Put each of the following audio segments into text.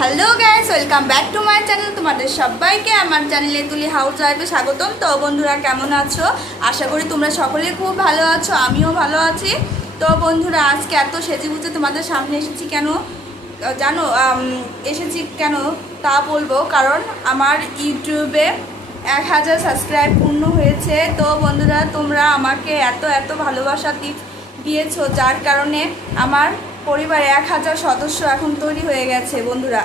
Hello guys, welcome back to my channel. তোমাদের সবাইকে আমার চ্যানেলে তুলি হাউস ওয়াইফে স্বাগতম। তো বন্ধুরা, কেমন আছো? আশা করি তোমরা সকলে খুব ভালো আছো, আমিও ভালো আছি। তো বন্ধুরা, আজকে এত সেজে গুজে তোমাদের সামনে এসেছি কেন জানো? এসেছি কেন তা বলবো, কারণ আমার ইউটিউবে 1000 সাবস্ক্রাইব পূর্ণ হয়েছে। তো বন্ধুরা, তোমরা আমাকে এত এত ভালোবাসা দিয়েছো, যার কারণে আমার পরিবারে 1000 সদস্য এখন তৈরি হয়ে গেছে বন্ধুরা।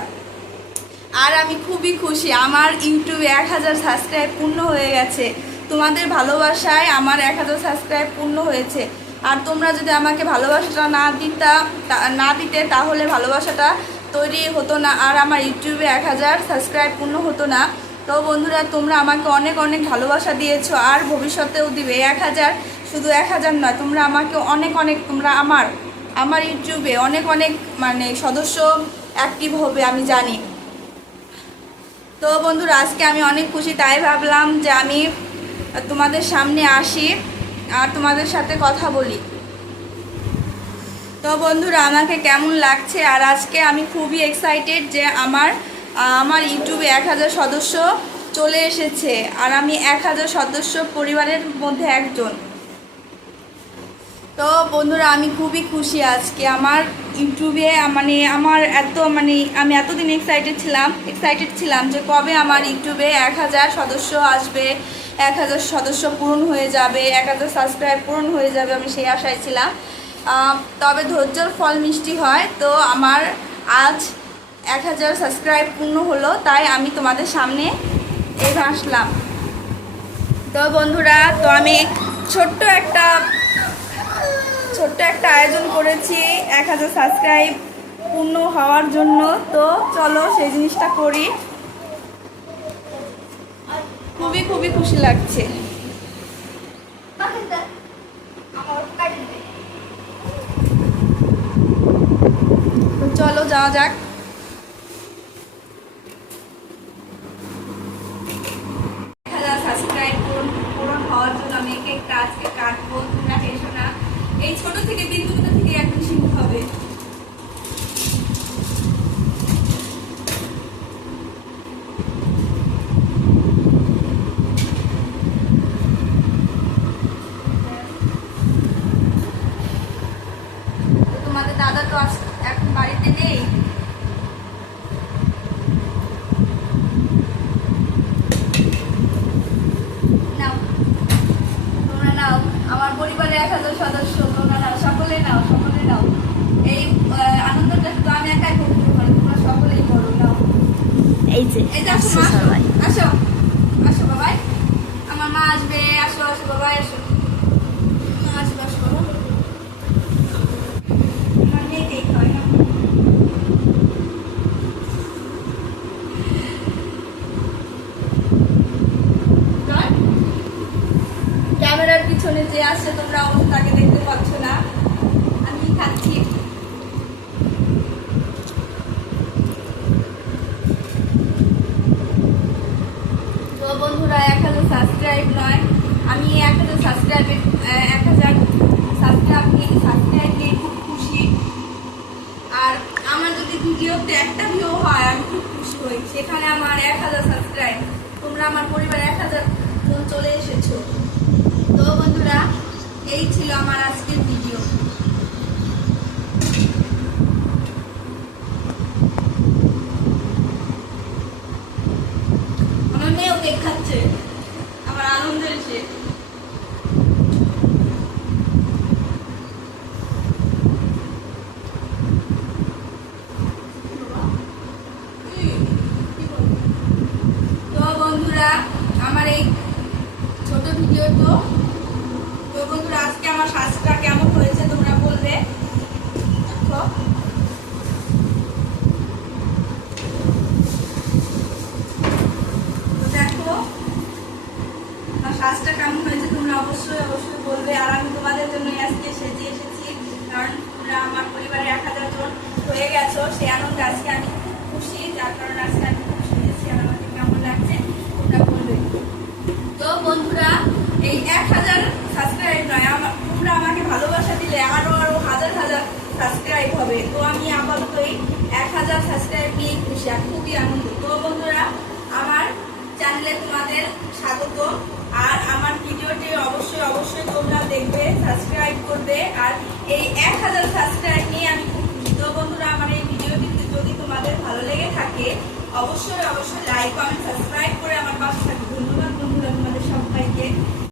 আর আমি খুবই খুশি, আমার ইউটিউবে 1000 সাবস্ক্রাইব পূর্ণ হয়ে গেছে। তোমাদের ভালোবাসায় আমার 1000 সাবস্ক্রাইব পূর্ণ হয়েছে। আর তোমরা যদি আমাকে ভালোবাসাটা না দিতে তাহলে ভালোবাসাটা তৈরি হতো না, আর আমার ইউটিউবে 1000 সাবস্ক্রাইব পূর্ণ হতো না। তো বন্ধুরা, তোমরা আমাকে অনেক অনেক ভালোবাসা দিয়েছো, আর ভবিষ্যতেও দিবে। 1000 শুধু 1000 নয়, তোমরা আমাকে অনেক অনেক, তোমরা আমার ইউটিউবে অনেক অনেক সদস্য অ্যাক্টিভ হবে আমি জানি। তো বন্ধুরা, আজকে আমি অনেক খুশি, তাই ভাবলাম যে আমি তোমাদের সামনে আসি আর তোমাদের সাথে কথা বলি। তো বন্ধুরা, আমাকে কেমন লাগছে? আর আজকে আমি খুবই এক্সাইটেড যে আমার ইউটিউবে 1000 সদস্য চলে এসেছে, আর আমি 1000 সদস্য পরিবারের মধ্যে একজন। তো বন্ধুরা, আমি খুবই খুশি আজকে আমার ইউটিউবে আমি এতদিন এক্সাইটেড ছিলাম যে কবে আমার ইউটিউবে 1000 সদস্য আসবে, 1000 সদস্য পূরণ হয়ে যাবে, 1000 সাবস্ক্রাইব পূরণ হয়ে যাবে, আমি সেই আশায় ছিলাম। তবে ধৈর্যের ফল মিষ্টি হয়। তো আমার আজ 1000 সাবস্ক্রাইব পূর্ণ হলো, তাই আমি তোমাদের সামনে আসলাম। তো বন্ধুরা, তো আমি ছোট্ট একটা আয়োজন করেছি 1000 সাবস্ক্রাইব পূর্ণ হওয়ার জন্য। তো চলো সেই জিনিসটা করি, খুবই খুবই খুশি লাগছে। তো চলো যাওয়া যাক। 1000 সাবস্ক্রাইব পূরণ হওয়ার জন্য আমি কেকটা আজকে কাটবো। তোমরা এসো না, এই ছোট থেকে বিন্দুটা থেকে একদম শিখতে হবে। তোমাদের দাদা তো এখন বাড়িতে নেই। নাও, তোমরা নাও, আমার পরিবারে 1000 সদস্য, তোমরা নাও, সকলে নাও। এই আনন্দটা তো আমি একাই করতে পারি, তোমরা সকলেই করো। নাও, এই যে আসো সবাই, আসো বাবাই, আমার মা আসবে। আসো বাবাই, আসো। আমার মেয়ে দেখতে হয় না। ক্যামেরার পিছনে যে আসছে, তোমরা তাকে দেখতে পাচ্ছ না, আমি খাচ্ছি। তো বন্ধুরা, 1000 সাবস্ক্রাইব নয়, আমি 1000 সাবস্ক্রাইব নিয়ে খুব খুশি। আর আমার যদি ভিডিওতে একটা ভিউ হয়, আমি খুব খুশি হই। সেখানে আমার 1000 সাবস্ক্রাইব, তোমরা আমার পরিবার 1000 জন চলে এসেছো। তো বন্ধুরা, এই ছিল আমার আজকের ভিডিও। আমার মেয়েও কেক খাচ্ছে, আমার আনন্দ এসে। তো বন্ধুরা, আমার এই ছোট ভিডিও তো বন্ধুরা, আজকে আমার সাজটা কেমন হয়েছে তোমরা বলবে। দেখো আমার সাজটা কেমন হয়েছে, তোমরা অবশ্যই বলবে। আর আমি তোমাদের জন্য আজকে সেজে এসেছি, কারণ তোমরা আমার পরিবারে 1000 জন হয়ে গেছো। সেই আনন্দে আজকে আমি খুব খুশি, যার কারণে আজকে আমি খুব সেজেছি। আর আমাকে কেমন লাগছে তোমরা বলবে। তো বন্ধুরা, এই 1000 সাবস্ক্রাইব নয়, তোমরা আমাকে ভালোবাসা দিলে আরো হাজার সাবস্ক্রাইব হবে। তো আমি আপাতত এই 1000 সাবস্ক্রাইব নিয়ে খুশি। খুশি আর খুবই আনন্দ। তো বন্ধুরা, আমার চ্যানেলে তোমাদের স্বাগত। আর আমার ভিডিওটি অবশ্যই অবশ্যই তোমরা দেখবে, সাবস্ক্রাইব করবে। আর এই 1000 সাবস্ক্রাইব নিয়ে আমি খুব খুশি। তো বন্ধুরা, আমার এই ভিডিওটি যদি তোমাদের ভালো লেগে থাকে অবশ্যই অবশ্যই লাইক কমেন্ট সাবস্ক্রাইব করে আমার পাশে থাকবে। ধন্যবাদ বন্ধুরা তোমাদের সবাইকে।